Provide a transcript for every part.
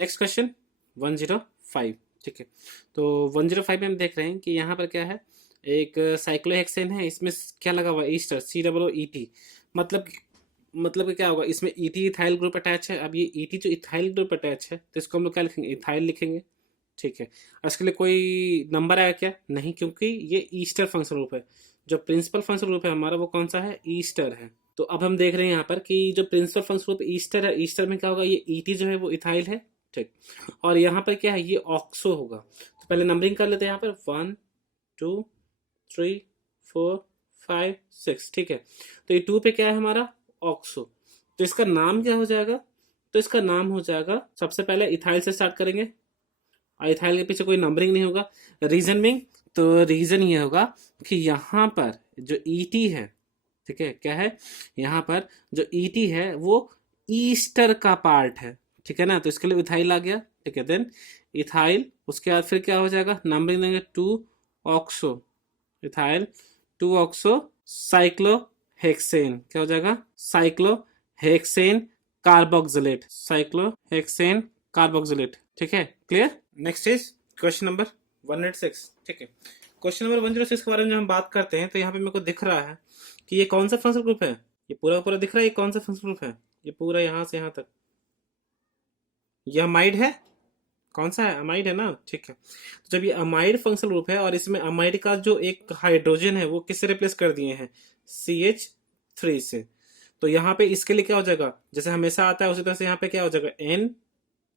Next question 105। ठीक है, तो 105 में हम देख रहे हैं कि यहाँ पर क्या है, एक साइक्लोहेक्सेन है, इसमें क्या लगा हुआ है, ईस्टर, COO। मतलब कि क्या होगा, इसमें ईटी इथाइल ग्रुप अटैच है। अब ये ईटी जो इथाइल ग्रुप अटैच है तो इसको हम लोग क्या लिखेंगे, इथाइल लिखेंगे। ठीक है, और इसके लिए कोई नंबर आया क्या, नहीं, क्योंकि ये ईस्टर फंक्शनल ग्रुप है। जो प्रिंसिपल फंक्शनल ग्रुप है हमारा वो कौन सा है, ईस्टर है। तो अब हम देख रहे हैं यहाँ पर कि जो प्रिंसिपल फंक्शनल ग्रुप ईस्टर है, ईस्टर में क्या होगा, ये ईटी जो है वो इथाइल है। ठीक, और यहाँ पर क्या है, ये ऑक्सो होगा। तो पहले नंबरिंग कर लेते हैं यहाँ पर, 1 2 3 4 5 6। ठीक है, तो ये 2 पे क्या है हमारा, ऑक्सो। तो इसका नाम क्या हो जाएगा, तो इसका नाम हो जाएगा, सबसे पहले इथाइल से स्टार्ट करेंगे, और इथाइल के पीछे कोई नंबरिंग नहीं होगा। रीजन में, तो रीजन ये होगा कि यहाँ पर जो ईटी है, ठीक है, क्या है, यहाँ पर जो ईटी है वो ईस्टर का पार्ट है। ठीक है ना, तो इसके लिए इथाइल आ गया। ठीक है, देन इथाइल, उसके बाद फिर क्या हो जाएगा, नंबरिंग देंगे 2 ऑक्सो, इथाइल 2 ऑक्सो साइक्लोहेक्सेन, क्या हो जाएगा, साइक्लोहेक्सेन कार्बोक्सिलेट, साइक्लोहेक्सेन कार्बोक्सिलेट। ठीक है, clear. Next is question number 106। ठीक है, क्वेश्चन नंबर 106 के बारे में जब हम बात करते हैं तो यहाँ पे मेरे को दिख रहा है कि ये कौन सा फंक्शनल ग्रुप है, ये पूरा पूरा दिख रहा है, ये कौन सा फंक्शनल ग्रुप है, ये पूरा यहाँ से यहाँ तक, ये अमाइड है, कौन सा है, अमाइड है ना। ठीक है, तो जब ये अमाइड फंक्शनल ग्रुप है और इसमें अमाइड का जो एक हाइड्रोजन है वो किससे रिप्लेस कर दिए हैं, CH3 से। तो यहाँ पे इसके लिए क्या हो जाएगा, जैसे हमेशा आता है उसी तरह से यहाँ पे क्या हो जाएगा, एन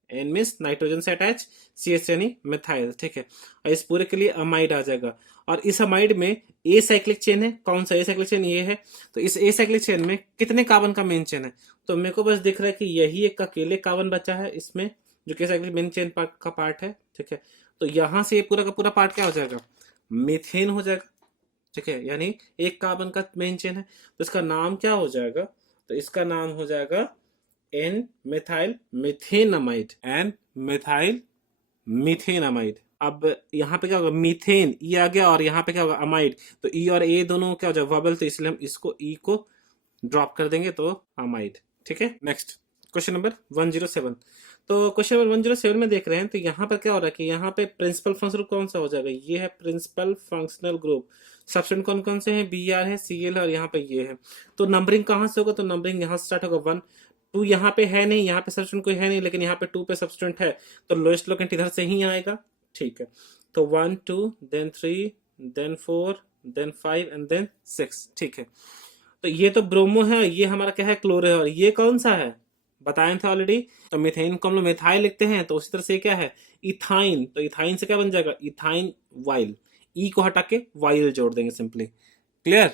मीन्स नाइट्रोजन से अटैच, CH यानी मिथाइल। ठीक है, और इस पूरे के लिए अमाइड आ जाएगा। और इस अमाइड में ए साइक्लिक चेन है, कौन सा ए साइक्लिक चेन, ये है। तो इस ए साइक्लिक चेन में कितने कार्बन का मेन चेन है, तो मेरे को बस दिख रहा है कि यही एक अकेले कार्बन बचा है इसमें, जो कि साइक्लिक मेन चेन का पार्ट है। ठीक है, तो यहां से ये पूरा का पूरा पार्ट क्या हो जाएगा, मीथेन हो जाएगा। ठीक है, यानी एक कार्बन का मेन चेन है, तो इसका नाम क्या हो जाएगा, तो इसका नाम हो जाएगा एन मिथाइल मिथेनामाइड, एन मिथाइल मिथेनामाइड। अब यहाँ पे क्या होगा, मीथेन ई आ गया, और यहाँ पे क्या होगा, अमाइड। तो ई और ए दोनों क्या हो जाएगा, वबल, तो इसलिए हम इसको ई को ड्रॉप कर देंगे, तो अमाइड। ठीक है, नेक्स्ट क्वेश्चन नंबर 107। तो क्वेश्चन नंबर 107 में देख रहे हैं, तो यहाँ पर क्या हो रहा है कि यहाँ पे प्रिंसिपल फंक्शनल कौन सा हो जाएगा, ये है प्रिंसिपल फंक्शनल ग्रुप। सब्स्टेंट कौन कौन से हैं, Br है, Cl है, और यहाँ पे ये है। तो नंबरिंग कहाँ से होगा, तो नंबरिंग यहाँ से स्टार्ट होगा, 1 2 यहाँ पे है नहीं, यहाँ पे सब्स्टेंट कोई है नहीं, लेकिन यहाँ पे 2 पे सब्स्टेंट है, तो लोएस्ट लोकेंट इधर से ही आएगा। ठीक है, तो 1 2 then 3 then 4 then 5 and then 6। ठीक है, तो ये तो ब्रोमो है, ये हमारा क्या है, क्लोरो है, और ये कौन सा है, बताए थे ऑलरेडी। तो मिथेन को हम लोग मिथाइल लिखते हैं, तो उसी तरह से क्या है, इथाइन। तो इथाइन से क्या बन जाएगा, इथाइन वाइल, ई को हटा के वाइल जोड़ देंगे सिंपली। क्लियर।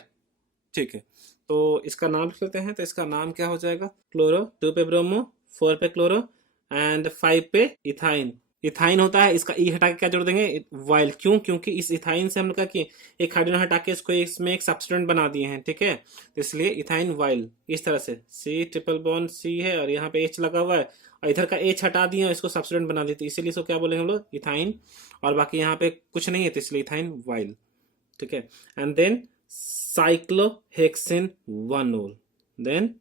ठीक है, तो इसका नाम लिख लेते हैं, तो इसका नाम क्या हो जाएगा, क्लोरो, 2 पे ब्रोमो, 4 पे क्लोरो, एंड 5 पे इथाइन। इथाइन होता है, इसका ई हटा के क्या जोड़ देंगे, वाइल। क्यों, क्योंकि इस इथाइन से हम लोग क्या किए, एक हाइड्रोजन हटा के इसको इसमें एक सब्सटेंट बना दिए हैं। ठीक है, तो इसलिए इथाइन वाइल, इस तरह से C ट्रिपल बॉन्ड C है, और यहाँ पे H लगा हुआ है, और इधर का H हटा दिया और इसको सब्सटेंट बना दिए, तो इसीलिए इसको क्या बोलेंगे हम लोग, इथाइन। और बाकी यहाँ पे कुछ नहीं है, तो इसलिए इथाइन वाइल। ठीक है, एंड देन साइक्लोहेक्सेन 1 ओल, देन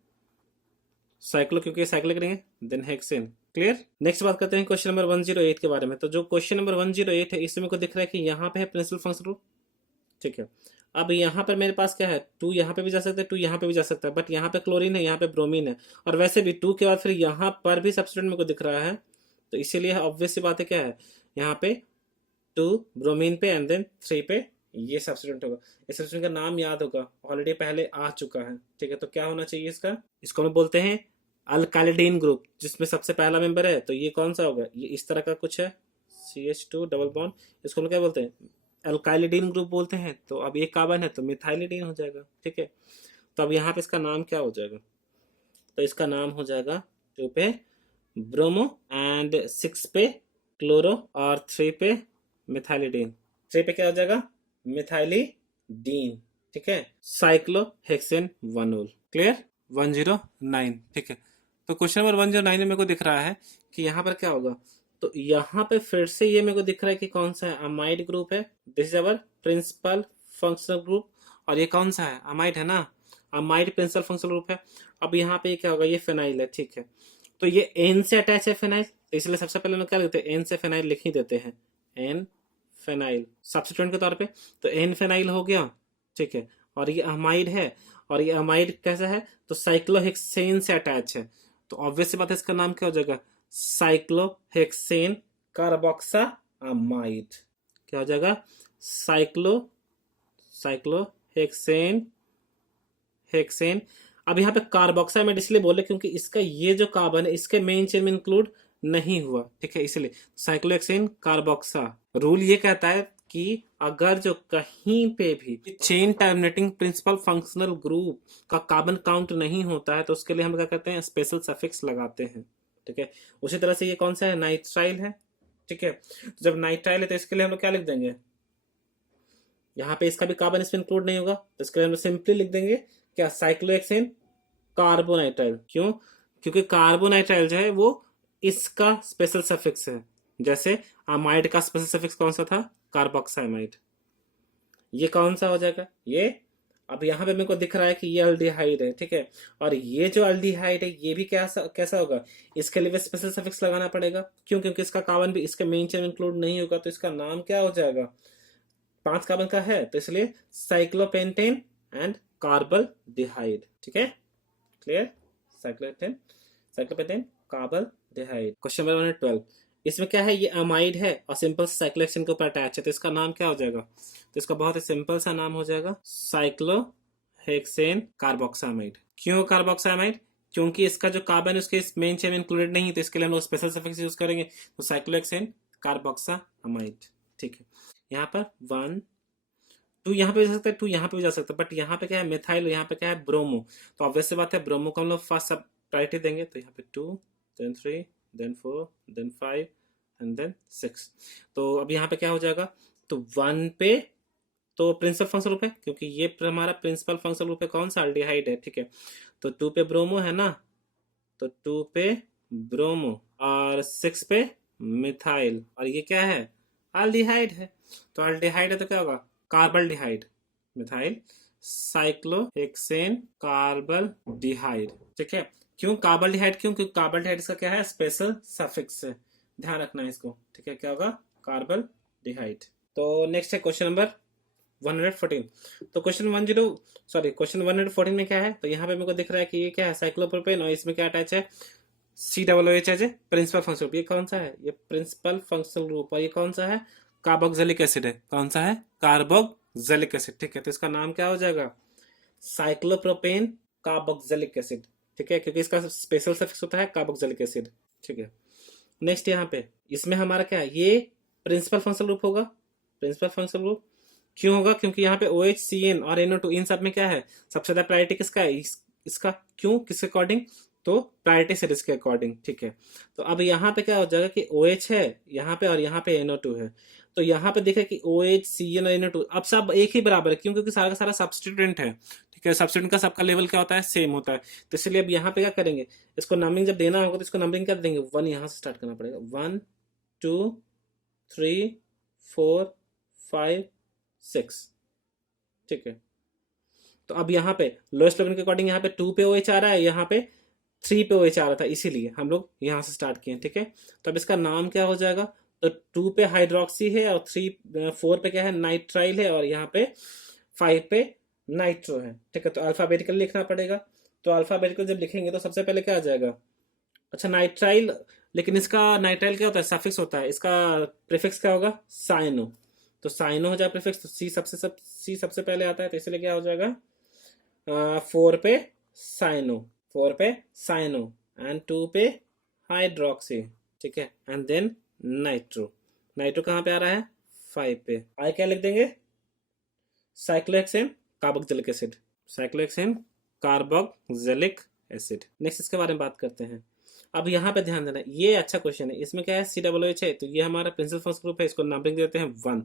साइक्लो, क्योंकि साइक्लिक नहीं है, देन हेक्सेन। क्लियर। नेक्स्ट बात करते हैं क्वेश्चन नंबर 108 के बारे में। तो जो क्वेश्चन नंबर 108 है, इसमें को दिख रहा है कि यहाँ पे है प्रिंसिपल फंक्शनल ग्रुप। ठीक है, अब यहाँ पर मेरे पास क्या है, 2 यहाँ पे भी जा सकता है, 2 यहाँ पे भी जा सकता है, बट यहाँ पे क्लोरीन है, यहाँ पे ब्रोमीन है, और वैसे भी 2 के बाद फिर यहाँ पर भी सब्सटेंट मेरे को दिख रहा है, तो इसीलिए ऑब्वियस सी बात है, क्या है, यहाँ पे 2 ब्रोमीन पे, एंड देन 3 पे ये सब्सटेंट होगा। इस सब्सटेंट का नाम याद होगा, ऑलरेडी पहले आ चुका है। ठीक है, तो क्या होना चाहिए इसका, इसको हम बोलते हैं अल्काइलिडीन ग्रुप, जिसमें सबसे पहला मेंबर है, तो ये कौन सा होगा, ये इस तरह का कुछ है, CH2 डबल बॉन्ड, इसको हम क्या बोलते हैं, अल्काइलिडीन ग्रुप बोलते हैं। तो अब ये कार्बन है, तो मिथाइलिडीन हो जाएगा। ठीक है, तो अब यहाँ पे इसका नाम क्या हो जाएगा, तो इसका नाम हो जाएगा 2 पे ब्रोमो, एंड 6 पे क्लोरो, और 3 पे मिथाइलिडीन। 3 पे क्या हो जाएगा, मिथाइलिडीन। ठीक है, साइक्लोहेक्सेन 1 ओल। क्लियर। 109। ठीक है, तो क्वेश्चन नंबर 109 में मेरे को दिख रहा है कि यहाँ पर क्या होगा, तो यहाँ पे फिर से ये मेरे को दिख रहा है कि कौन सा है, अमाइड ग्रुप है, this is our principal functional group. और ये कौन सा है, अमाइड है ना, अमाइड प्रिंसिपल फंक्शनल ग्रुप है। अब यहाँ पे क्या होगा, ये फेनाइल है। ठीक है, तो ये एन से अटैच है फिनाइल, तो इसलिए सबसे पहले हम लोग क्या लिखते हैं, एन से फिनाइल लिख ही देते हैं, एन फिनाइल सब्स्टिट्यूएंट के तौर पे, तो एन फिनाइल हो गया, ठीक है। और ये अमाइड है, और ये अमाइड कैसा है, तो साइक्लोहेक्सेन से अटैच है, तो ऑब्वियस सी बात है इसका नाम क्या हो जाएगा, साइक्लोहेक्सेन कार्बोक्सा अमाइड। क्या हो जाएगा, साइक्लोहेक्सेन हेक्सेन। अब यहाँ पे कार्बोक्साइड इसलिए बोले क्योंकि इसका ये जो कार्बन है इसके मेन चेन में इंक्लूड नहीं हुआ, ठीक है, इसलिए साइक्लोहेक्सेन कार्बोक्सा। रूल ये कहता है कि अगर जो कहीं पे भी chain terminating principal functional group का कार्बन काउंट नहीं होता है तो उसके लिए हम क्या करते हैं, स्पेशल सफिक्स लगाते हैं, ठीक है। उसी तरह से ये कौन सा है, नाइट्राइल है, ठीक है। तो जब नाइट्राइल है तो इसके लिए हम लोग क्या लिख देंगे, यहाँ पे इसका भी कार्बन इसमें इंक्लूड नहीं होगा तो इसके लिए हम सिंपली लिख देंगे क्या, साइक्लोहेक्सेन कार्बोनाइट्राइल। क्यों, क्योंकि कार्बोनाइट्राइल जो है वो इसका स्पेशल सफिक्स है, जैसे अमाइड का स्पेशल सफिक्स कौन सा था, कार्बोक्साइमाइड। ये कौन सा हो जाएगा, ये अब यहाँ पे मेरे को दिख रहा है कि ये अल्डिहाइड है, ठीक है, और ये जो अल्डिहाइड है ये भी कैसा होगा, इसके लिए भी स्पेशल सफिक्स लगाना पड़ेगा। क्यों, क्योंकि इसका कार्बन भी इसके मेन चेन में इंक्लूड नहीं होगा, तो इसका नाम क्या हो जाएगा, 5 कार्बन का है तो इसलिए साइक्लोपेंटेन एंड कार्बल डिहाइड, ठीक है, clear, cyclopentane carbaldehyde. Question number 112, इसमें क्या है, ये अमाइड है और सिंपल साइक्लोहेक्सेन के ऊपर अटैच है, तो इसका नाम क्या हो जाएगा, तो इसका बहुत ही सिंपल सा नाम हो जाएगा साइक्लोहेक्सेन कार्बोक्सामाइड। क्यों कार्बोक्सामाइड, क्योंकि इसका जो कार्बन है उसके मेन चेन में इंक्लूडेड नहीं है, तो इसके लिए हम लोग स्पेशल सफिक्स यूज करेंगे, तो साइक्लोहेक्सेन कार्बोक्सामाइड, ठीक है। यहाँ पर 1 2 यहाँ पे भी जा सकता है, 2 यहाँ पे भी जा सकता है, बट यहाँ पे क्या है मिथाइल, यहाँ पे क्या है ब्रोमो, तो ऑब्वियस सी बात है ब्रोमो को हम लोग फर्स्ट सब प्रायोरिटी देंगे, तो यहाँ पे 2 then 3 then 4 then 5 and then 6। तो अब यहाँ पे क्या हो जाएगा, तो 1 पे तो प्रिंसिपल फंक्शनल ग्रुप है, क्योंकि ये हमारा प्रिंसिपल फंक्शनल ग्रुप है कौन सा, अल्डिहाइड है, ठीक है। तो 2 पे ब्रोमो है ना, तो 2 पे ब्रोमो, और 6 पे मिथाइल, और ये क्या है, अल्डिहाइड है, तो अल्डिहाइड है तो क्या होगा, कार्बल्डिहाइड, मिथाइल साइक्लोहेक्सेन कार्बल्डिहाइड, ठीक है। क्यों कार्बल्डिहाइड, क्यों, क्योंकि कार्बल्डिहाइड इसका क्या है, स्पेशल सफिक्स है, ध्यान रखना है इसको, ठीक है, क्या होगा, कार्बल्डिहाइड। तो नेक्स्ट है क्वेश्चन नंबर 114। तो क्वेश्चन 114 में क्या है, तो यहाँ पे मेरे को दिख रहा है कि ये क्या है, साइक्लोप्रोपेन, और इसमें क्या अटैच है, COOH है, प्रिंसिपल फंक्शनल ग्रुप। ये कौन सा है, ये प्रिंसिपल फंक्शनल ग्रुप, और ये कौन सा है, कार्बोक्सिलिक एसिड है, कौन सा है, कार्बोक्सिलिक एसिड, ठीक है। तो इसका नाम क्या हो जाएगा, साइक्लोप्रोपेन कार्बोक्सिलिक एसिड, ठीक है, क्योंकि इसका स्पेशल सफिक्स होता है कार्बोक्सिलिक एसिड, ठीक है। नेक्स्ट यहाँ पे इसमें हमारा क्या है, ये प्रिंसिपल फंक्शनल ग्रुप होगा, प्रिंसिपल फंक्शनल ग्रुप क्यों होगा, क्योंकि यहाँ पे OH CN और NO2 इन सब में क्या है, सबसे ज्यादा प्रायोरिटी किसका है, इसका, क्यों, किसके अकॉर्डिंग, तो प्रायोरिटी सीरीज के अकॉर्डिंग, ठीक है। तो अब यहाँ पे क्या हो जाएगा कि OH है यहाँ पे और यहाँ पे NO2 है, तो यहाँ पे देखा कि OH CN और NO2 अब सब एक ही बराबर है, क्यों, क्योंकि सारा का सारा सब्स्टिट्यूएंट है, ठीक है, सब्स्टिट्यूएंट का सबका लेवल क्या होता है, सेम होता है, तो इसलिए अब यहाँ पे क्या करेंगे, इसको नंबरिंग जब देना होगा तो इसको नंबरिंग क्या देंगे, 1 यहाँ से स्टार्ट करना पड़ेगा, 1 2 3 4 5 6, ठीक है। तो अब यहाँ पे लोएस्ट लेवल के अकॉर्डिंग यहाँ पे 2 पे OH आ रहा है, यहाँ पे 3 पे OH आ रहा था, इसीलिए हम लोग यहाँ से स्टार्ट किए, ठीक है। तो अब इसका नाम क्या हो जाएगा, तो 2 पे हाइड्रोक्सी है, और 4 पे क्या है, नाइट्राइल है, और यहाँ पे 5 पे नाइट्रो है, ठीक है। तो अल्फाबेटिकल लिखना पड़ेगा, तो अल्फाबेटिकल जब लिखेंगे तो सबसे पहले क्या आ जाएगा, अच्छा नाइट्राइल, लेकिन इसका नाइट्राइल क्या होता है, सफिक्स होता है, इसका प्रीफिक्स क्या होगा, साइनो, तो साइनो हो जाएगा प्रीफिक्स, तो सी सबसे पहले आता है, तो इसलिए क्या हो जाएगा, 4 पे साइनो, 4 पे साइनो एंड 2 पे हाइड्रोक्सी, ठीक है, एंड देन नाइट्रो, नाइट्रो कहाँ पे आ रहा है, 5 पे, आई क्या लिख देंगे, cyclohexane carboxylic acid, cyclohexane carboxylic acid. Next इसके बारे में बात करते हैं। अब यहाँ पे ध्यान देना, ये अच्छा क्वेश्चन है, इसमें क्या है, COOH है, तो ये हमारा प्रिंसिपल फंक्शनल ग्रुप है, इसको नंबरिंग देते हैं 1।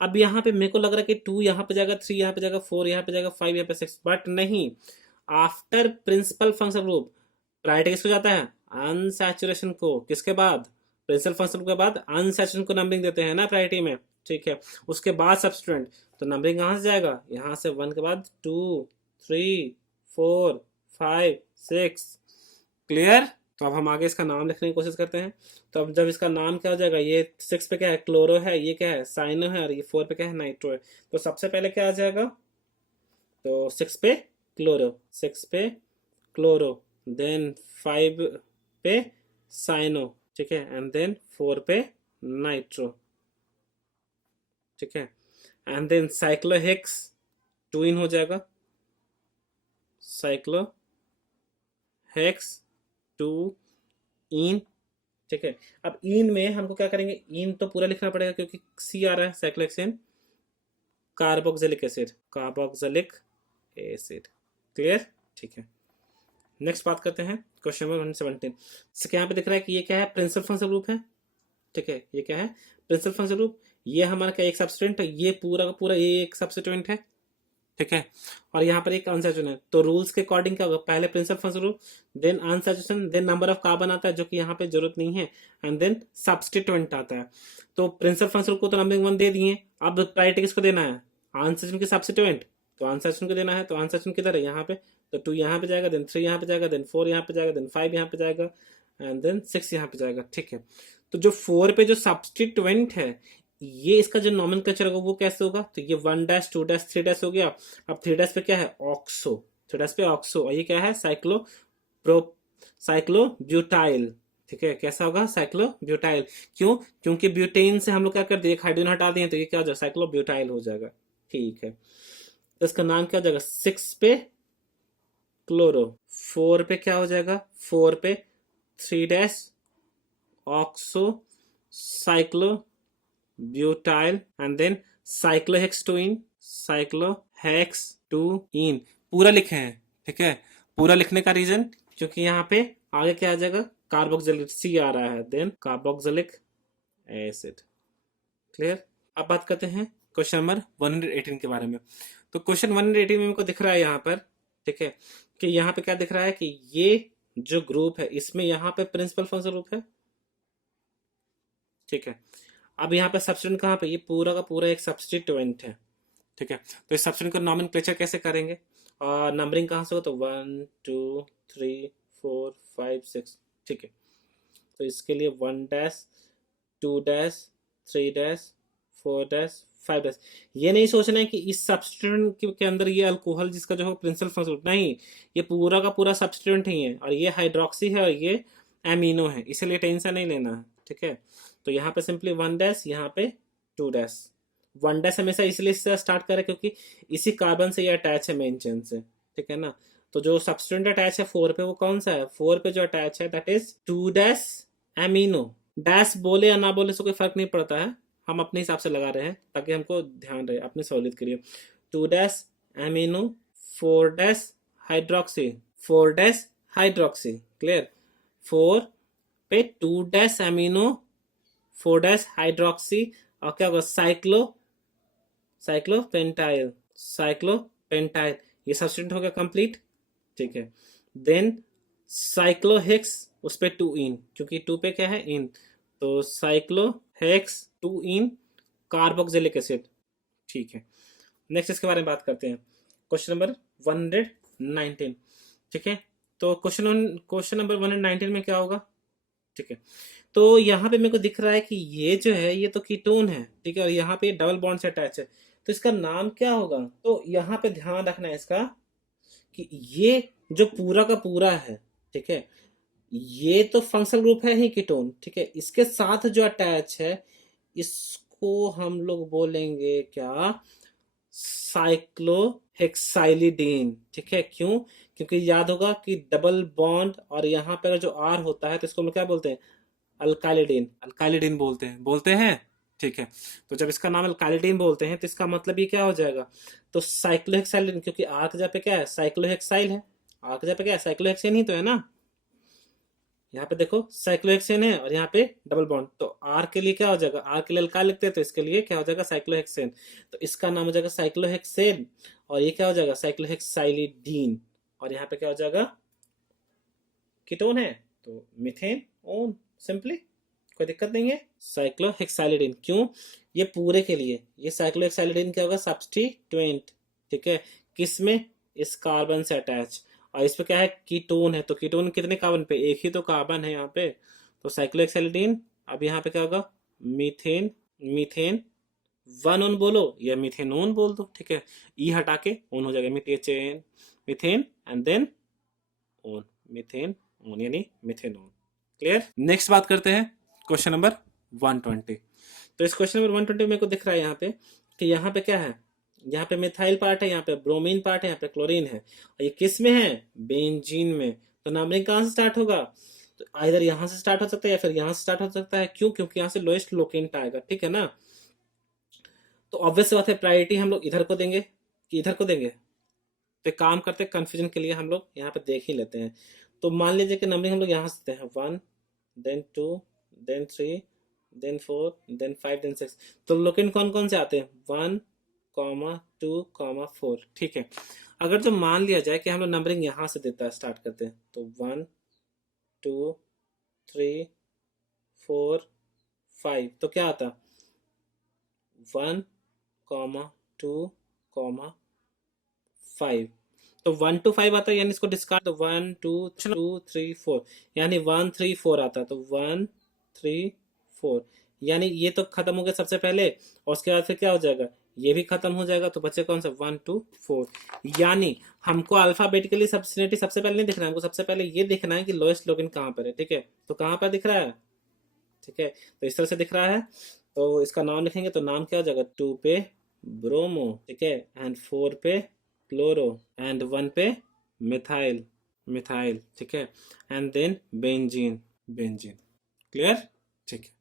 अब यहाँ पे मेरे को लग रहा है कि 2 यहाँ पे जाएगा, 3 यहाँ पे जाएगा, 4 यहाँ पे जाएगा, 5 यहाँ पे 6, बट नहीं, after principal functional group priority किसको जाता है, अनसैचुरेशन को, किसके बाद, प्रिंसिपल फंक्शनल ग्रुप के बाद अनसैचुरेशन को नंबरिंग देते हैं ना प्रायोरिटी में, ठीक है, उसके बाद सब्स्टिट्यूएंट, तो नंबरिंग कहाँ से जाएगा, यहाँ से 1 के बाद 2 3 4 5 6, क्लियर, तो अब हम आगे इसका नाम लिखने की कोशिश करते हैं। तो अब जब इसका नाम क्या हो जाएगा, ये 6 पे क्या है, क्लोरो है, ये क्या है, साइनो है, और ये 4 पे क्या है, नाइट्रो है। तो सबसे पहले क्या आ जाएगा, तो 6 पे क्लोरो, 6 पे क्लोरो, देन 5 पे साइनो, ठीक है, एंड देन 4 पे नाइट्रो, ठीक है, एंड देन साइक्लोहेक्स 2 इन हो जाएगा, साइक्लोहेक्स 2 इन, ठीक है। अब इन में हमको क्या करेंगे, इन तो पूरा लिखना पड़ेगा क्योंकि सी आ रहा है, cyclohexane carboxylic acid, carboxylic acid, clear, ठीक है। नेक्स्ट बात करते हैं क्वेश्चन नंबर 117। इसके यहाँ पे दिख रहा है कि ये क्या है, प्रिंसिपल फंक्शनल ग्रुप है, ठीक है, ये क्या है, प्रिंसिपल फंक्शनल ग्रुप, ये हमारा क्या एक सब्स्टिट्यूएंट है, ये पूरा का पूरा ये एक सब्स्टिट्यूएंट है, ठीक है, और यहाँ पर एक अनसैचुरेशन है। तो रूल्स के अकॉर्डिंग क्या होगा, पहले principal functional group, then unsaturation, then number of carbon आता है जो कि यहाँ पे जरूरत नहीं है, एंड देन सब्स्टिट्यूएंट आता है। तो प्रिंसिपल फंक्शनल को तो नंबरिंग 1 दे दिए, अब प्रायोरिटी किसको देना है, अनसैचुरेशन के सब्स्टिट्यूएंट, तो अनसैचुरेशन को देना है, तो अनसैचुरेशन किधर है, यहाँ पे, तो 2 यहाँ पे जाएगा, देन 3 यहाँ पे जाएगा, देन 4 यहाँ पे जाएगा, देन 5 यहाँ पे जाएगा, एंड देन 6 यहाँ पे जाएगा, ठीक है। तो जो 4 पे जो सब्स्टिट्यूएंट है, ये इसका जो नॉमेनक्लेचर होगा वो कैसे होगा, तो ये 1 डैश 2 डैश 3 डैश हो गया। अब 3 डैश पे क्या है, ऑक्सो, 3 डैश पे ऑक्सो, और ये क्या है, साइक्लोब्यूटाइल, ठीक है, कैसा होगा, साइक्लोब्यूटाइल। क्यों, क्योंकि ब्यूटेन से हम लोग क्या कर दिए, हाइड्रोजन हटा दिए, तो ये क्या हो जाएगा, साइक्लोब्यूटाइल हो जाएगा, ठीक है। तो इसका नाम क्या हो जाएगा, 6 पे क्लोरो, 4 पे क्या हो जाएगा, 4 पे 3 dash oxo cyclobutyl, and then cyclohex 2 ene, पूरा लिखे हैं, ठीक है। पूरा लिखने का रीजन, क्योंकि यहाँ पे आगे क्या आ जाएगा, कार्बोक्सिलिक सी आ रहा है, देन कार्बोक्सिलिक एसिड, क्लियर। अब बात करते हैं क्वेश्चन नंबर 118 के बारे में। तो क्वेश्चन 118 में मेरे को दिख रहा है यहाँ पर, ठीक है, कि यहाँ पे क्या दिख रहा है कि ये जो ग्रुप है इसमें यहाँ पे प्रिंसिपल फंक्शनल ग्रुप है, ठीक है। अब यहाँ पे सब्स्टिट्यूएंट कहाँ पे, ये पूरा का पूरा एक सब्स्टिट्यूएंट है, ठीक है। तो इस सब्स्टिट्यूएंट का नॉमेनक्लेचर कैसे करेंगे, और नंबरिंग कहाँ से हो, तो 1 2 3 4 5 6, ठीक है। तो इसके लिए 1 dash 2 dash 3 dash 4 dash 5 dash. ये नहीं सोचना है कि इस सब्स्टिट्यूएंट के अंदर ये अल्कोहल जिसका जो है प्रिंसिपल फंक्शनल, नहीं, ये पूरा का पूरा सब्स्टिट्यूएंट ही है, और ये हाइड्रोक्सी है और ये एमिनो है, इसलिए टेंशन नहीं लेना है, ठीक है। तो यहाँ पे सिंपली 1 डैश, यहाँ पे 2 डैश। 1 डैश हमेशा इसलिए इससे स्टार्ट करें क्योंकि इसी कार्बन से ये अटैच है मेन चेन से, ठीक है ना। तो जो सब्स्टिट्यूएंट अटैच है 4 पे वो कौन सा है, 4 पे जो अटैच है that is 2 dash amino. Dash बोले या ना बोले से कोई फर्क नहीं पड़ता है, हम अपने हिसाब से लगा रहे हैं ताकि हमको ध्यान रहे, अपनी सहूलियत के लिए। 2 dash amino 4 dash hydroxy, 4 dash hydroxy, clear. 4 पे 2 डैश एमिनो 4 डैश हाइड्रोक्सी, और क्या होगा, साइक्लोपेंटाइल, ये सब्स्टिट्यूएंट हो गया कंप्लीट, ठीक है। देन साइक्लोहेक्स, उस पे 2 इन, क्योंकि 2 पे क्या है, इन, तो साइक्लोहेक्स 2 इन कार्बोक्सिलिक एसिड, ठीक है। नेक्स्ट इसके बारे में बात करते हैं, क्वेश्चन नंबर 119, ठीक है। तो क्वेश्चन नंबर 119 में क्या होगा, ठीक है। तो यहाँ पे मेरे को दिख रहा है कि ये जो है ये तो कीटोन है, ठीक है, और यहाँ पे डबल बॉन्ड से अटैच है, तो इसका नाम क्या होगा। तो यहाँ पे ध्यान रखना है इसका कि ये जो पूरा का पूरा है, ठीक है, ये तो फंक्शनल ग्रुप है ही कीटोन, ठीक है, इसके साथ जो अटैच है इसको हम लोग बोलेंगे क्या, साइक्लोहेक्साइलिडीन, ठीक है। क्यों, क्योंकि याद होगा कि डबल बॉन्ड और यहाँ पर जो आर होता है तो इसको हम क्या बोलते हैं, अल्काइलिडीन बोलते हैं, ठीक है। तो जब इसका नाम अल्काइलिडीन बोलते हैं तो इसका मतलब ये क्या हो जाएगा, तो साइक्लोहेक्साइलिन, क्योंकि आर की जगह पे क्या है, साइक्लोहेक्साइल है, आर की जगह पे क्या है, साइक्लोहेक्सेन ही तो है ना। यहाँ पे देखो साइक्लोहेक्सेन है और यहाँ पे डबल बॉन्ड, तो आर के लिए क्या हो जाएगा, आर के लिए अल्काइल लिखते हैं तो इसके लिए क्या हो जाएगा, साइक्लोहेक्सेन, तो इसका नाम हो जाएगा साइक्लोहेक्सेन, और ये क्या हो जाएगा, साइक्लोहेक्साइलिडीन, और यहाँ पे क्या हो जाएगा, कीटोन है तो मीथेन ओन, सिंपली कोई दिक्कत नहीं है, साइक्लोहेक्साइलिडीन। क्यों, ये पूरे के लिए ये साइक्लोहेक्साइलिडीन क्या होगा, सब्स्टिट्यूएंट, ठीक है, किसमें, इस कार्बन से अटैच, और इस पे क्या है, कीटोन है, तो कीटोन कितने कार्बन पे, एक ही तो कार्बन है यहाँ पे, तो साइक्लोहेक्सेल्डिन। अब यहाँ पे क्या होगा, मीथेन, मीथेन वन ओन बोलो या मिथेनोन बोल दो, ठीक है, ई हटा के ओन हो जाएगा, methane, methane and then one, methane one यानी मिथेनोन। क्लियर। नेक्स्ट बात करते हैं क्वेश्चन नंबर 120। तो इस क्वेश्चन नंबर 120 मेरे को दिख रहा है यहाँ पे कि यहाँ पे क्या है, यहाँ पे मिथाइल पार्ट है, यहाँ पे ब्रोमीन पार्ट है, यहाँ पे क्लोरीन है, और ये किस में है, बेंजीन में। तो नंबरिंग कहाँ से स्टार्ट होगा, तो इधर यहाँ से स्टार्ट हो सकता है या फिर यहाँ से स्टार्ट हो सकता है, क्यों, क्योंकि यहाँ से लोएस्ट लोकेंट आएगा, ठीक है ना। तो ऑब्वियस बात है प्रायोरिटी हम लोग इधर को देंगे कि इधर को देंगे। तो एक काम करते हैं, कंफ्यूजन के लिए हम लोग यहाँ पे देख ही लेते हैं। तो मान लीजिए कि नंबरिंग हम लोग यहाँ से देते हैं 1 then 2 then 3 then 4 then 5 then 6। तो लोकेंट कौन कौन से आते हैं, 1 2 4, ठीक है। अगर जो मान लिया जाए कि हम लोग नंबरिंग यहाँ से देता है स्टार्ट करते हैं, तो 1 2 3 4 5, तो क्या आता, 1 2 5, तो 1 to 5 आता है, यानी इसको डिस्कार्ड, तो 1 2 3 4 यानी 1 3 4 आता है, तो 1 3 4 यानी ये तो खत्म हो गया सबसे पहले, और उसके बाद फिर क्या हो जाएगा, ये भी खत्म हो जाएगा, तो बचे कौन सा, 1 2 4। यानी हमको अल्फाबेटिकली सबसिनेटी सबसे पहले नहीं दिखना है, हमको सबसे पहले ये देखना है कि लोएस्ट लोगन कहाँ पर है, ठीक है। तो कहाँ पर दिख रहा है, ठीक है, तो इस तरह से दिख रहा है। तो इसका नाम लिखेंगे, तो नाम क्या हो जाएगा, 2 पे ब्रोमो, ठीक है, एंड 4 पे क्लोरो, एंड 1 पे मिथाइल, मिथाइल, ठीक है, and then benzene, benzene. Clear, ठीक है।